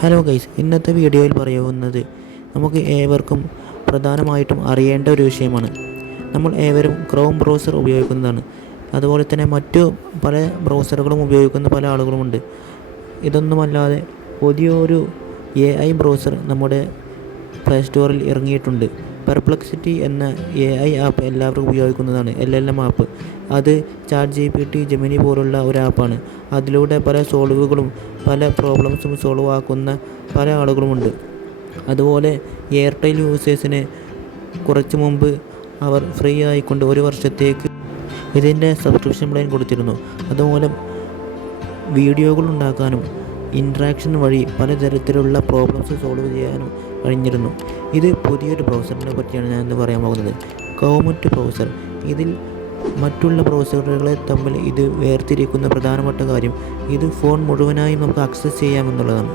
Hello guys, ഇന്നത്തെ വീഡിയോയിൽ പറയുന്നത് നമുക്ക് ഏവർക്കും പ്രധാനമായിട്ടും അറിയേണ്ട ഒരു വിഷയമാണ്. നമ്മൾ ഏവരും ക്രോം ബ്രൗസർ ഉപയോഗിക്കുന്നതാണ്. അതുപോലെ തന്നെ മറ്റു പല ബ്രൗസറുകളും ഉപയോഗിക്കുന്ന പല ആളുകളുമുണ്ട്. ഇതൊന്നുമല്ലാതെ പുതിയൊരു AI ബ്രൗസർ നമ്മുടെ പ്ലേ സ്റ്റോറിൽ ഇറങ്ങിയിട്ടുണ്ട്. പെർപ്ലക്സിറ്റി എന്ന AI ആപ്പ് എല്ലാവരും ഉപയോഗിക്കുന്നതാണ്. LLM app. അത് ChatGPT, ജെമിനി പോലുള്ള ഒരു ആപ്പാണ്. അതിലൂടെ പല സോൾവുകളും പല പ്രോബ്ലംസും സോൾവ് ആക്കുന്ന പല ആളുകളുമുണ്ട്. അതുപോലെ എയർടെൽ യൂസേഴ്സിന് കുറച്ച് മുമ്പ് അവർ ഫ്രീ ആയിക്കൊണ്ട് ഒരു വർഷത്തേക്ക് ഇതിൻ്റെ സബ്സ്ക്രിപ്ഷൻ പ്ലാൻ കൊടുത്തിരുന്നു. അതുപോലെ വീഡിയോകൾ ഉണ്ടാക്കാനും ഇൻട്രാക്ഷൻ വഴി പലതരത്തിലുള്ള പ്രോബ്ലംസ് സോൾവ് ചെയ്യാനും കഴിഞ്ഞിരുന്നു. ഇത് പുതിയൊരു ബ്രൗസറിനെ പറ്റിയാണ് ഞാൻ ഇന്ന് പറയാൻ പോകുന്നത്. Comet browser. ഇതിൽ മറ്റുള്ള ബ്രൗസറുകളെ തമ്മിൽ ഇത് വേർതിരിക്കുന്ന പ്രധാനപ്പെട്ട കാര്യം ഇത് ഫോൺ മുഴുവനായും നമുക്ക് ആക്സസ് ചെയ്യാമെന്നുള്ളതാണ്.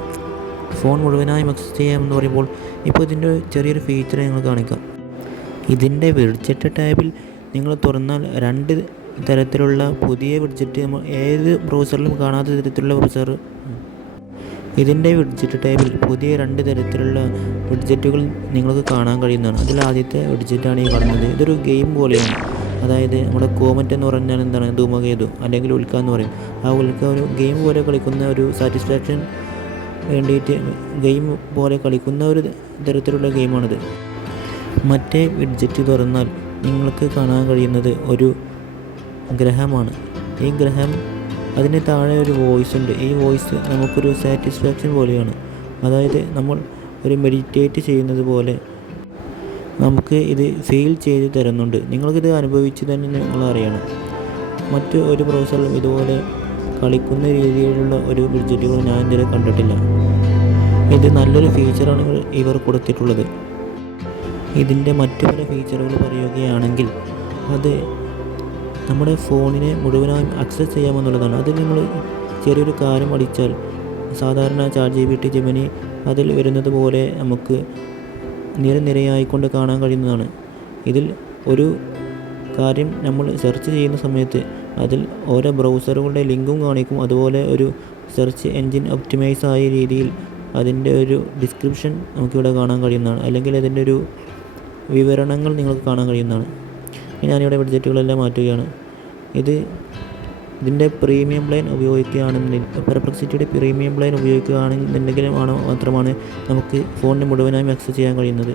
ഫോൺ മുഴുവനായും ആക്സസ് ചെയ്യാമെന്ന് പറയുമ്പോൾ ഇപ്പോൾ ഇതിൻ്റെ ചെറിയൊരു ഫീച്ചർ ഞങ്ങൾ കാണിക്കാം. ഇതിൻ്റെ വിഡ്ജറ്റ് ടാബിൽ നിങ്ങൾ തുറന്നാൽ രണ്ട് തരത്തിലുള്ള പുതിയ വിഡ്ജറ്റ് നമ്മൾ ഏത് ബ്രൗസറിലും കാണാത്ത തരത്തിലുള്ള ബ്രൗസർ. ഇതിൻ്റെ വിഡ്ജറ്റ് ടാബിൽ പുതിയ രണ്ട് തരത്തിലുള്ള വിഡ്ജറ്റുകൾ നിങ്ങൾക്ക് കാണാൻ കഴിയുന്നതാണ്. അതിൽ ആദ്യത്തെ വിഡ്ജറ്റാണ് ഈ കാണുന്നത്. ഇതൊരു ഗെയിം പോലെയാണ്. അതായത് നമ്മുടെ കോമറ്റ് എന്ന് പറഞ്ഞാൽ എന്താണ്, ധൂമകേതു അല്ലെങ്കിൽ ഉൽക്ക എന്ന് പറയും. ആ ഉൽക്ക ഒരു ഗെയിം പോലെ കളിക്കുന്ന ഒരു സാറ്റിസ്ഫാക്ഷൻ വേണ്ടിയിട്ട് ഗെയിം പോലെ കളിക്കുന്ന ഒരു തരത്തിലുള്ള ഗെയിമാണിത്. മറ്റേ വിഡ്ജറ്റ് തുറന്നാൽ നിങ്ങൾക്ക് കാണാൻ കഴിയുന്നത് ഒരു ഗ്രഹമാണ്. ഈ ഗ്രഹം, അതിന് താഴെ ഒരു വോയിസ് ഉണ്ട്. ഈ വോയിസ് നമുക്കൊരു സാറ്റിസ്ഫാക്ഷൻ പോലെയാണ്. അതായത് നമ്മൾ ഒരു മെഡിറ്റേറ്റ് ചെയ്യുന്നത് പോലെ നമുക്ക് ഇത് ഫീൽ ചെയ്ത് തരുന്നുണ്ട്. നിങ്ങൾക്കിത് അനുഭവിച്ച് തന്നെ നിങ്ങൾ അറിയണം. മറ്റ് ഒരു ബ്രൗസറിലും ഇതുപോലെ കളിക്കുന്ന രീതിയിലുള്ള ഒരു വിഡ്ജറ്റുകൾ ഞാൻ ഇതുവരെ കണ്ടിട്ടില്ല. ഇത് നല്ലൊരു ഫീച്ചറാണ് ഇവർ കൊടുത്തിട്ടുള്ളത്. ഇതിൻ്റെ മറ്റു പല ഫീച്ചറുകൾ പറയുകയാണെങ്കിൽ അത് നമ്മുടെ ഫോണിനെ മുഴുവനായും ആക്സസ് ചെയ്യാമെന്നുള്ളതാണ്. അതിൽ നിങ്ങൾ ചെറിയൊരു കാര്യം അടിച്ചാൽ സാധാരണ ChatGPT, ജെമിനി അതിൽ വരുന്നത് പോലെ നമുക്ക് നിരയായിക്കൊണ്ട് കാണാൻ കഴിയുന്നതാണ്. ഇതിൽ ഒരു കാര്യം നമ്മൾ സെർച്ച് ചെയ്യുന്ന സമയത്ത് അതിൽ ഓരോ ബ്രൗസറുകളുടെ ലിങ്കും കാണിക്കും. അതുപോലെ ഒരു സെർച്ച് എൻജിൻ ഒപ്റ്റിമൈസ് ആയ രീതിയിൽ അതിൻ്റെ ഒരു ഡിസ്ക്രിപ്ഷൻ നമുക്കിവിടെ കാണാൻ കഴിയുന്നതാണ്. അല്ലെങ്കിൽ അതിൻ്റെ ഒരു വിവരണങ്ങൾ നിങ്ങൾക്ക് കാണാൻ കഴിയുന്നതാണ്. ഞാനിവിടെ ബഡ്ജറ്റുകളെല്ലാം മാറ്റുകയാണ്. ഇതിൻ്റെ പ്രീമിയം പ്ലാൻ ഉപയോഗിക്കുകയാണെന്നുണ്ടെങ്കിൽ, പെർപ്ലക്സിറ്റിയുടെ പ്രീമിയം പ്ലാൻ ഉപയോഗിക്കുകയാണെന്നുണ്ടെങ്കിലും മാത്രമാണ് നമുക്ക് ഫോണിന് മുഴുവനായും ആക്സസ് ചെയ്യാൻ കഴിയുന്നത്.